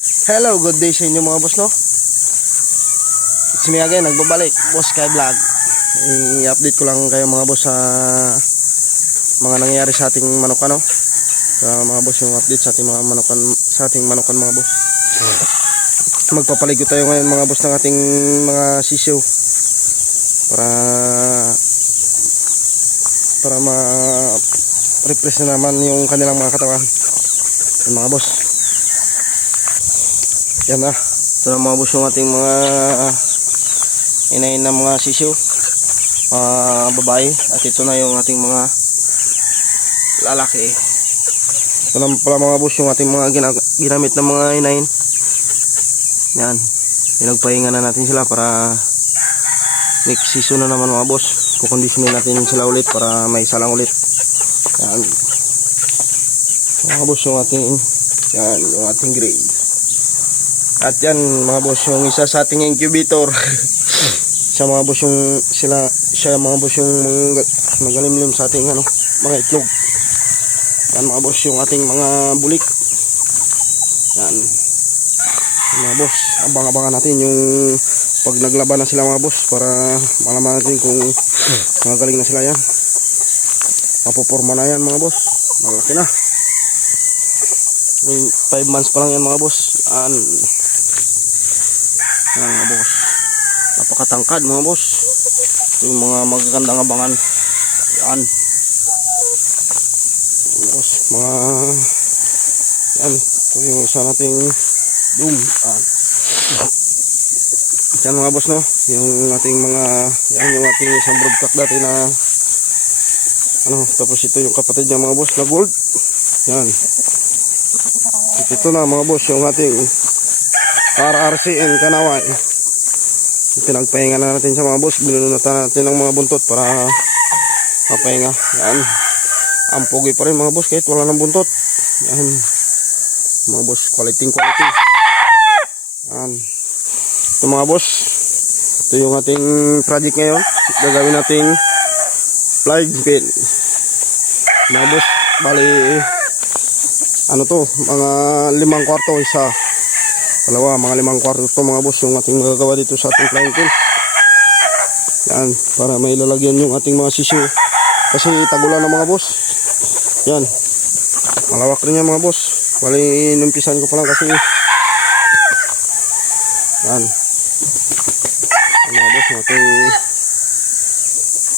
Hello, good day sa inyo mga boss, no? It's me again, nagbabalik, Boss Kai Vlog. I-update ko lang kayo mga boss sa mga nangyayari sa ating manukan, no? Mga boss, yung update sa ating mga manukan, mga boss. Magpapaligo tayo ngayon mga boss ng ating mga sisiw para ma-refresh na naman yung kanilang mga katawan. Yung mga boss. Yan na. Ito na mga boss yung ating mga inahin na mga sisiw, babae. At ito na yung ating mga lalaki. Ito na pala mga boss yung ating mga ginamit na mga inahin. Yan. Pinagpahinga na natin sila para next season na naman mga boss. Kukondisyonin natin sila ulit para may salang ulit. Yan. Mga boss yung ating grade. At yan mga boss yung isa sa ating incubator. Siya mga boss yung nagalimlim sa ating mga itlog. Yan mga boss yung ating mga bulik. Yan mga boss, abang-abangan natin yung pag naglaban na sila mga boss para malaman natin kung magaling na sila. Yan mapuporma na yan mga boss, malaki na. 5 months pa lang yan mga boss. Yan mga boss, napakatangkad mga boss. Yung mga magagandang abangan. Yan boss, yan, ito yung isa nating doom. Yan mga boss, no, yung ating yung ating isang broodcock dati na tapos ito yung kapatid niya mga boss na gold. Yan, ito na mga boss yung ating RRCN Kanaway. Pinagpahinga na natin sa mga boss. Binunatan natin ng mga buntot para mapahinga. Yan, ang pogi pa rin mga boss kahit wala ng buntot. Yan mga boss, quality. Yan, ito mga boss, ito yung ating project ngayon. Gagawin nating flying pin mga boss. Bali mga 5 kwarto, isa, dalawa, mga 5 kwarto ito mga boss yung ating magagawa dito sa ating flying pin. Yan, para may lalagyan yung ating mga sisiw kasi tagulan na mga boss. Yan, malawak rin yan mga boss. Bali numpisan ko pa lang kasi yan mga boss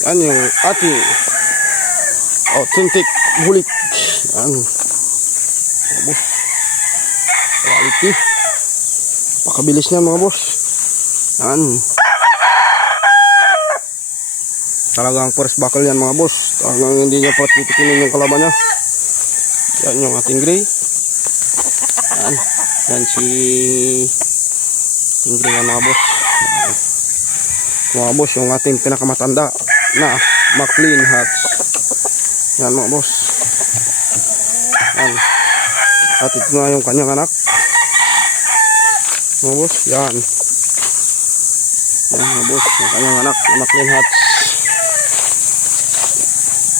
yan yung ating authentic bulik. Yan mga boss, quality, pakabilis niya mga boss. Yan, talagang first buckle yan mga boss. Talagang hindi niya po titikin yung kalaban niya. Yan yung ating gray. Yan si gray yan mga boss. Mga boss yung ating pinakamatanda na McLean Hats. Yan mga boss. Yan, at ito na yung kanyang anak mga boss. Yan mga boss, yung kanyang anak na McLean Hats.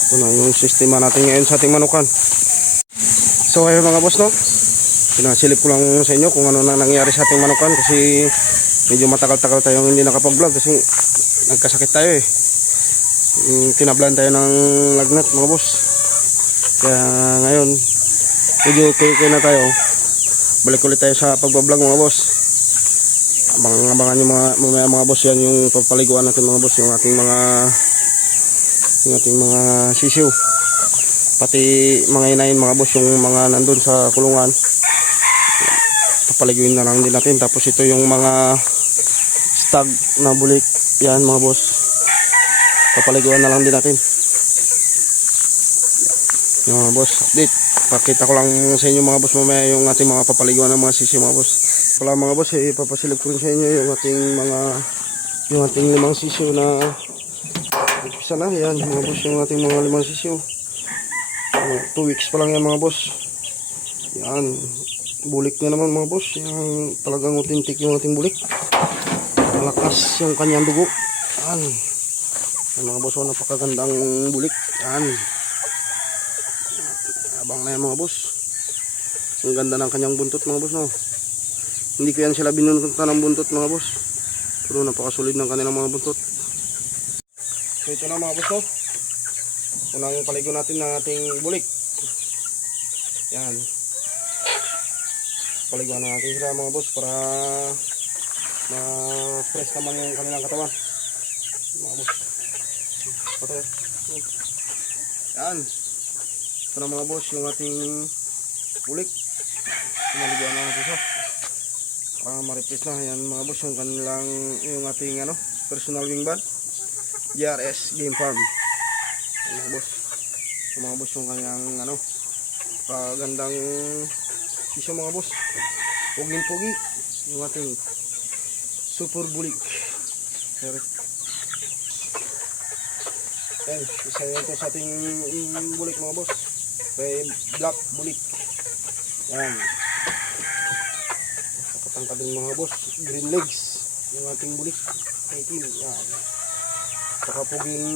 Ito na yung sistema natin ngayon sa ating manukan. So ayun mga boss, no, pinasilip ko lang sa inyo kung ano na nangyari sa ating manukan kasi medyo matagal-tagal tayong hindi nakapag-vlog kasi nagkasakit tayo tinablan tayo ng lagnat mga boss. Kaya ngayon medyo okay na tayo, balik ulit tayo sa pagbablog mga boss. Abangan nyo mga boss. Yan yung papaliguan natin mga boss, yung ating mga sisiw, pati mga inahin mga boss, yung mga nandun sa kulungan papaliguin na lang din natin. Tapos ito yung mga stag na bulik, yan mga boss, papaliguan na lang din natin. Yung mga boss, update, pakita ko lang sa inyo mga boss mamaya yung ating mga papaliguan ng mga sisiw mga boss. Pala mga boss, ipapasilip ko rin sa inyo yung ating 5 sisiw na isa na. Yan mga boss, yung ating mga 5 sisiw, 2 weeks pa lang yan mga boss. Yan, bulik na naman mga boss. Yan, talagang authentic yung ating bulik, malakas yung kanyang dugo. Yan mga boss, napakagandang bulik. Yan, abang na yan mga boss. Ang ganda ng kanyang buntot mga boss, no. Hindi ko yan sila binuntuntan ng buntot mga boss. Pero napakasolid ng kanilang mga buntot. So ito na mga boss, no? Unang paligo natin ng ating bulik. Yan. Paliguan na natin sila mga boss para ma-fresh naman yung kanilang katawan. Mga boss. Patay. Yan. Ito na mga boss yung ating bulik. Maliguan na natin siya. Para ma-replace na. Yan mga boss yung kanilang, yung ating personal wing band. GRS Game Farm. Yan mga boss. Yung mga boss yung kanilang kagandang isyo mga boss. Puging-pugi yung ating super bulik. Yan, isa yun ito sa ating bulik mga boss. May black bulik. Yan. Kapatangka din mga boss. Green legs yung ating bulik. Itim. Yan. Pakapuging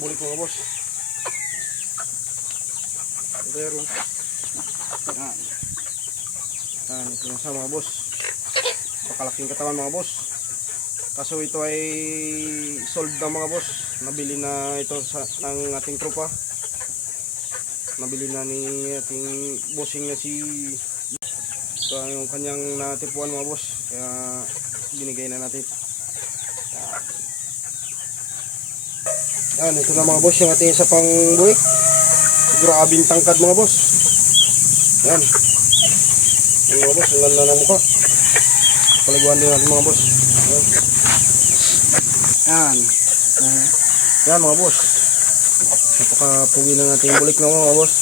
bulik mga boss. There lang. Yan. Yan, ito na siya mga boss. Pakalaking katawan mga boss. Kaso ito ay sold na mga boss. Nabili na ito ng ating tropa. Nabili na ni ating bossing na si yung kanyang natipuan mga boss. Kaya binigay na natin. Yan, ito na mga boss yung ating isa pang buwik. Grabing tangkad mga boss. Yan. Yan mga boss, ang ganda ng mukha. Paliguan din natin mga boss. Yan. Yan mga boss. Napakapugi na natin yung bulik na mga boss.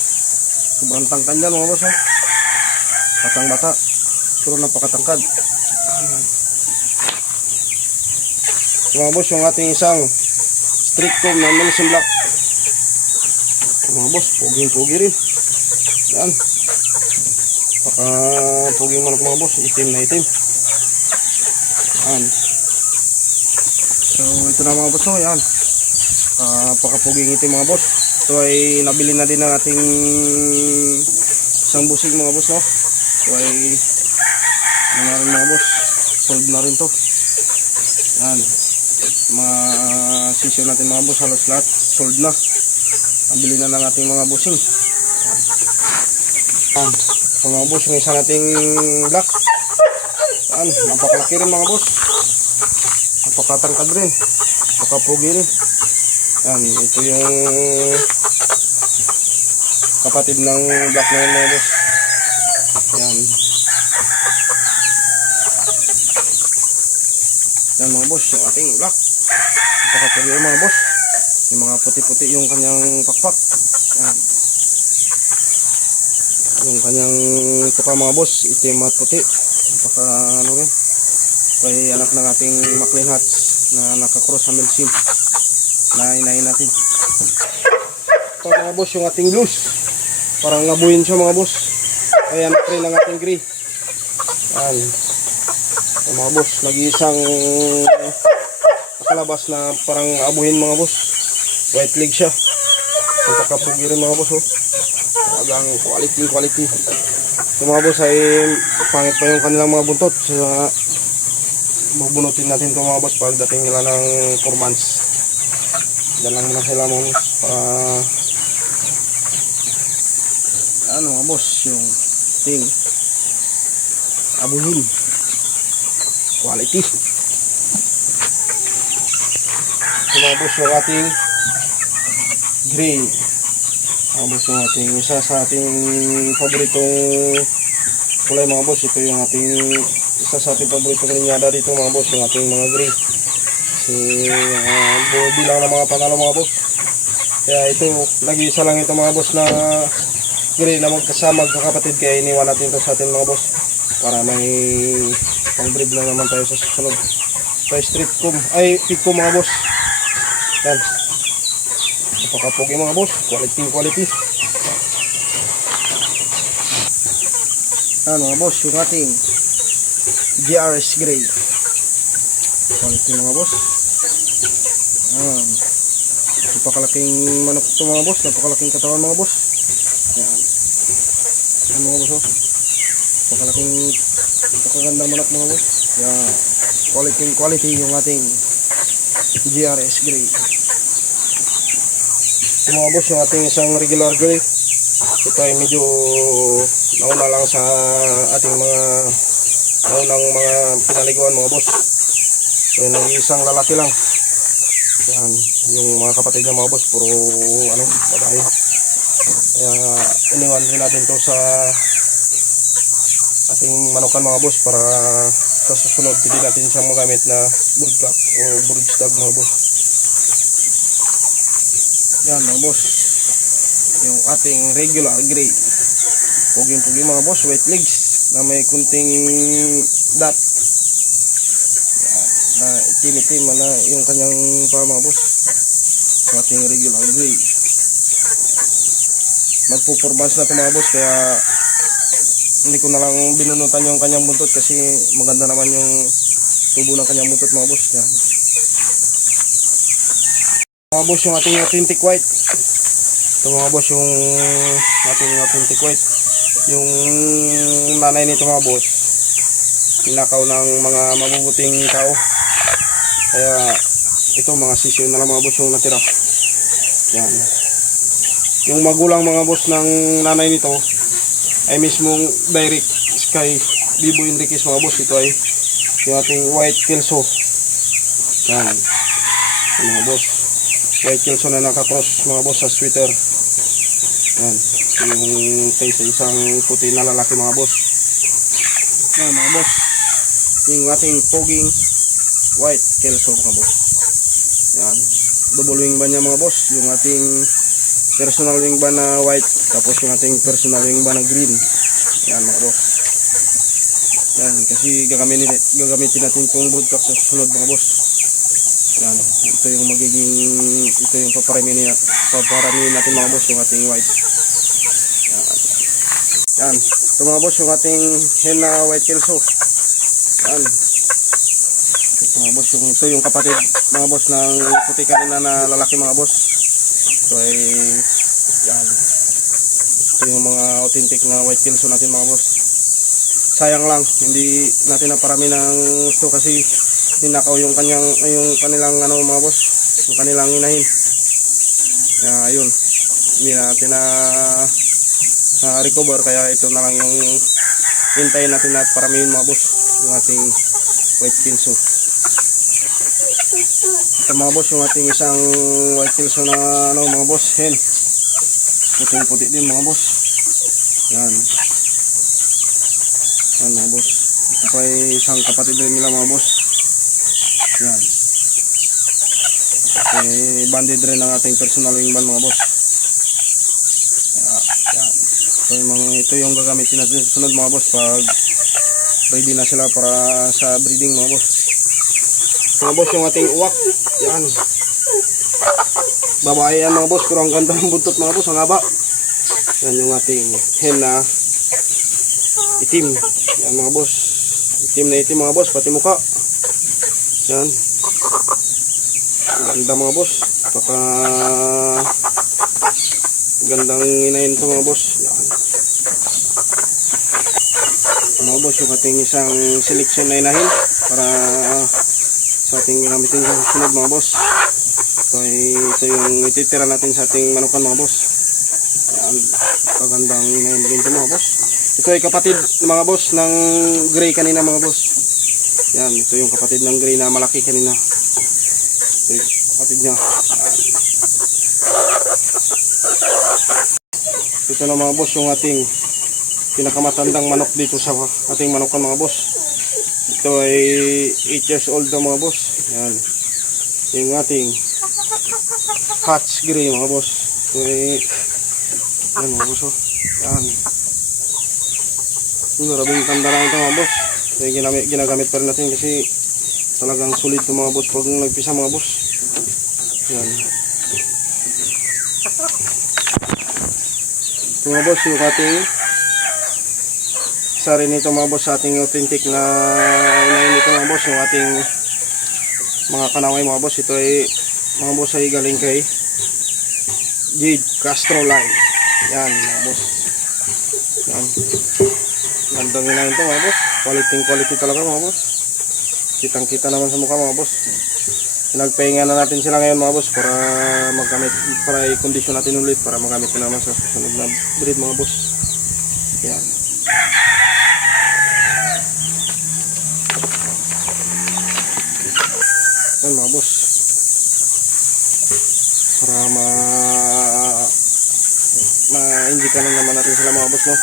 Sobrang tangkad yan mga boss. Batang bata. Pero napakatangkad. Mga boss, yung ating isang street comb na medicine black. Mga boss, pugi rin. Yan. Napakapuging manok mga boss. Itim na itim. Yan. So ito na mga boss, no? Yan. Napakapuging itim mga boss. Ito ay nabili na din ng ating isang busig mga boss, no? Ito ay na rin mga boss. Sold na rin to. Yan. Mga sisyo natin mga boss, halos lahat sold na. Nabili na ng ating mga bossing. Yan. So mga boss, yung isa nating black. Yan. Napakalaki rin mga boss. Napakatangkad rin. Napakapugi rin. Yan. Ito yung kapatid ng black na yun mga boss. Yan. Yan mga boss, yung ating black. Napakapugi yung mga boss. Yung mga puti-puti yung kanyang pakpak. Yan. Yung kanyang tuka mga boss, itim at puti. Napaka rin. Kaya anak ng ating Maclean Hats na nakakross sa Melsim. Na inahin natin. Ito mga boss, yung ating blues. Parang ngabuhin siya mga boss. Kaya anak rin ng ating gray. Yan. Ito mga boss, nag-iisang nakalabas na parang abuhin mga boss. White leg siya. Napakapugi rin mga boss. Talagang quality. Yung mga boss ay pangit pa yung kanilang mga buntot. Bubunutin natin ito mga boss pagdating nila ng 4 months. Diyan lang muna sila mga boss para mga boss yung ting abuhin quality. Mga boss yung ating gray. Mga boss yung ating isa sa ating paboritong kulay mga boss. Ito yung ating isa sa ating paboritong linyada dito mga boss, yung ating mga gray. Kasi bilang ng mga panalo mga boss. Kaya ito, nag-iisa lang ito mga boss na gray na magkakapatid. Kaya iniwan natin ito sa ating mga boss para may pang-breed na naman tayo sa susunod. So street comb, ay pick comb mga boss. Yan. Napakapugi mga boss, quality. Yan mga boss, yung ating GRS Gray. Quality mga boss. Napakalaking manok ito mga boss. Napakalaking katawan mga boss. Yan. Yan mga boss. Napakalaking Napakagandang manok mga boss. Yan. Quality yung ating GRS Gray. Ito mga boss, yung ating isang regular gray. Ito ay medyo nauna lang sa ating mga naunang mga pinaliguan mga boss. So isang lalaki lang. Yan, yung mga kapatid niya mga boss, puro babae. Kaya iniwan din natin to sa ating manukan mga boss para sa susunod hindi natin siyang magamit na broodcock o broodstag mga boss. Yan mga boss, yung ating regular gray. Puging-pugi mga boss, white legs na may kunting dot. Yan, na itim-itim na yung kanyang pa mga boss. Yung ating regular gray. Magpupurbans na ito mga boss, kaya hindi ko na lang binunutan yung kanyang buntot kasi maganda naman yung tubo ng kanyang buntot mga boss. Yan. Mga boss, yung ating authentic white. Ito mga boss, yung ating authentic white. Yung nanay nito mga boss, ninakaw ng mga mabubuting tao. Kaya ito mga sisyo na lang mga boss yung natira. Yan. Yung magulang mga boss ng nanay nito ay mismong direct kay Bibo Enriquez mga boss. Ito ay yung ating white kelso. Yan. Mga boss, white kelso na nakakross mga boss sa sweater. Yan. Yung sa isang puti na lalaki mga boss. Yan mga boss, yung ating poging white kelso mga boss. Yan. Double wing ba niya mga boss, yung ating personal wing ba na white, tapos yung ating personal wing ba na green. Yan mga boss. Yan, kasi gagamitin natin itong broodcock sa susunod mga boss. Yan, ito yung paparamihin natin mga boss, yung ating white. Yan, ito mga boss, yung ating hen na white kelso. Yan. Ito mga boss, ito yung kapatid mga boss ng puti kanina na lalaki mga boss. Ito ay yan. Ito yung mga authentic na white kelso natin mga boss. Sayang lang hindi natin naparami ng gusto kasi ninakaw yung kanilang mga boss, yung kanilang inahin. Ayun, hindi natin na recover, kaya ito na lang yung hintayin natin at paramihin mga boss, yung ating white kelso. Ito mga boss, yung ating isang white kelso na mga boss, hen. Puting-puti din mga boss. Yan. Yan mga boss. Ito pa ay isang kapatid rin nila mga boss. Yan. Banded rin ang ating personal wing band mga boss. Yan. Ito yung gagamitin natin sa susunod mga boss pag ready na sila para sa breeding mga boss. Mga boss, yung ating uwak. Yan. Babae yan mga boss, pero ang ganda ng buntot mga boss, ang haba. Yan yung ating hen na itim. Yan mga boss, itim na itim mga boss, pati mukha. Yan. Ang ganda mga boss, gandang inahin ito mga boss. Yan. Mga boss, yung ating isang selection na inahin para sa ating gamitin sa susunod mga boss. Ito yung ititira natin sa ating manukan mga boss. Yan, pagandang inahin din ito mga boss. Ito ay kapatid mga boss ng gray kanina mga boss. Yan, ito yung kapatid ng gray na malaki kanina. Ito yung kapatid niya. Yan. Ito na mga boss, yung ating pinakamatandang manok dito sa ating manukan mga boss. Ito ay 8 years old na mga boss. Yan. Yung ating Hatch Gray mga boss. Ito ay yan mga boss. Yan. Grabing tanda lang ito mga boss. Ito ay ginagamit pa rin natin kasi talagang solid ito mga boss pag nagpisa mga boss. Yan. Ito mga boss, yung ating isa rin ito mga boss sa ating authentic na inahin ito mga boss, yung ating mga kanaway mga boss. Ito ay mga boss ay galing kay Jade Castro Line. Yan mga boss. Yan. Gandang hinahin to mga boss. Quality talaga mga boss. Kitang kita naman sa mukha mga boss. Pinagpahinga na natin sila ngayon mga boss para magamit, para i-condition natin ulit para magamit na naman sa susunod na breed mga boss. Yan. Yan mga boss. Para ma-indika na naman natin sila mga boss, no?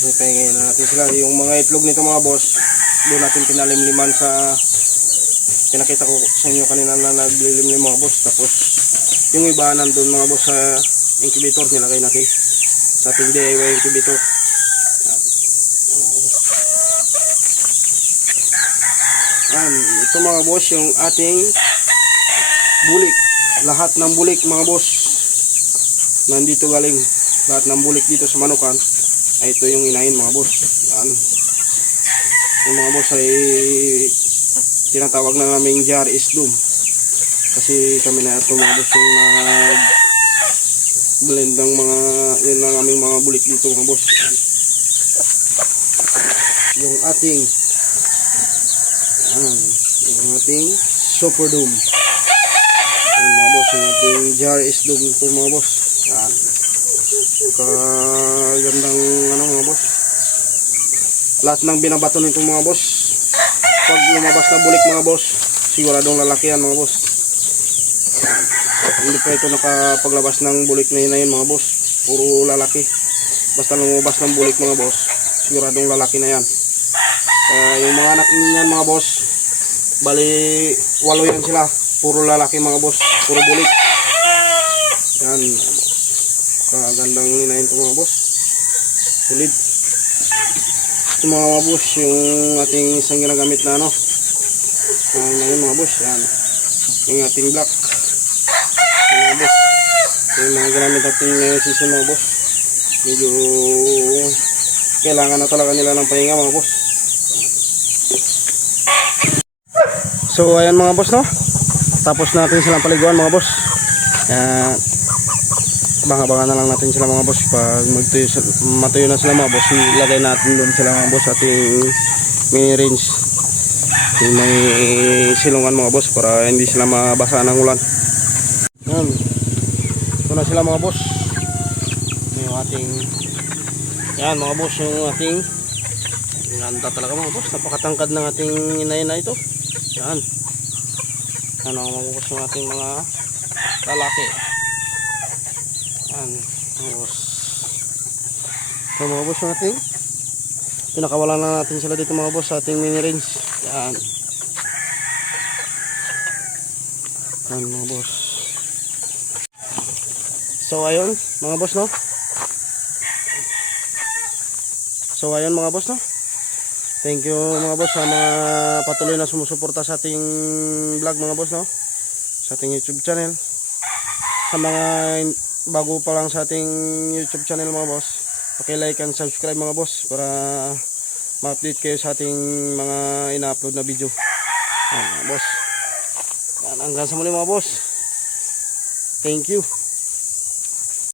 Pahingayin na natin sila. Yung mga itlog nito mga boss, doon natin pinalimliman sa pinakita ko sa inyo kanina na naglilimlim mga boss. Tapos yung iba nandun mga boss sa incubator, nilagay natin sa ating DIY incubator. Ito mga boss yung ating bulik. Lahat ng bulik mga boss nandito galing. Lahat ng bulik dito sa manukan ay ito yung inahin mga boss. Yan. Yung mga boss ay tinatawag na naming jar is doom. Kasi kami na ito mga boss yung blend ng mga yun lang aming mga bulik dito mga boss. Yan. Yung ating super doom. Yan mga boss, yung ating jar is doom ito mga boss. Yan. Kagandang mga boss. Lahat ng binabato nito mga boss, pag lumabas na bulik mga boss, siguradong lalaki yan mga boss. Hindi pa ito nakapaglabas ng bulik na yun mga boss, puro lalaki. Basta lumabas ng bulik mga boss, siguradong lalaki na yan. Yung mga anak niyan mga boss, bali 8 yan sila, puro lalaki mga boss, puro bulik. Yan, kagandang ninahin ito mga boss, sulit. Ito mga boss, yung ating isang ginagamit na ngayon mga boss, yan, yung ating black. Mga boss, yung mga ginamit natin ngayong season mga boss, medyo kailangan na talaga nila ng pahinga mga boss. So ayan mga boss, no, tapos natin silang paliguan mga boss. Banga-banga na lang natin sila mga boss. Pag matuyo na sila mga boss, ilagay natin doon sila mga boss ating mini range, yung may silungan mga boss, para hindi sila mabasa ng ulan. Yan, ito na sila mga boss. Yung ating, yan mga boss, yung ating ganda talaga mga boss. Napakatangkad ng ating inay na ito. Yan, yan ang mga boss, yung ating mga lalaki. Yan mga boss. So mga boss natin, pinakawalan na natin sila dito mga boss sa ating mini range. Yan, yan mga boss. So ayun mga boss, no, so ayun mga boss, no, thank you mga boss sa mga patuloy na sumusuporta sa ating vlog mga boss, no, sa ating YouTube channel. Sa mga bago pa lang sa ating YouTube channel mga boss, paki-like and subscribe mga boss para ma-update kayo sa ating mga ina-upload na video. Yan mga boss. Yan, hanggang sa muli mga boss. Thank you.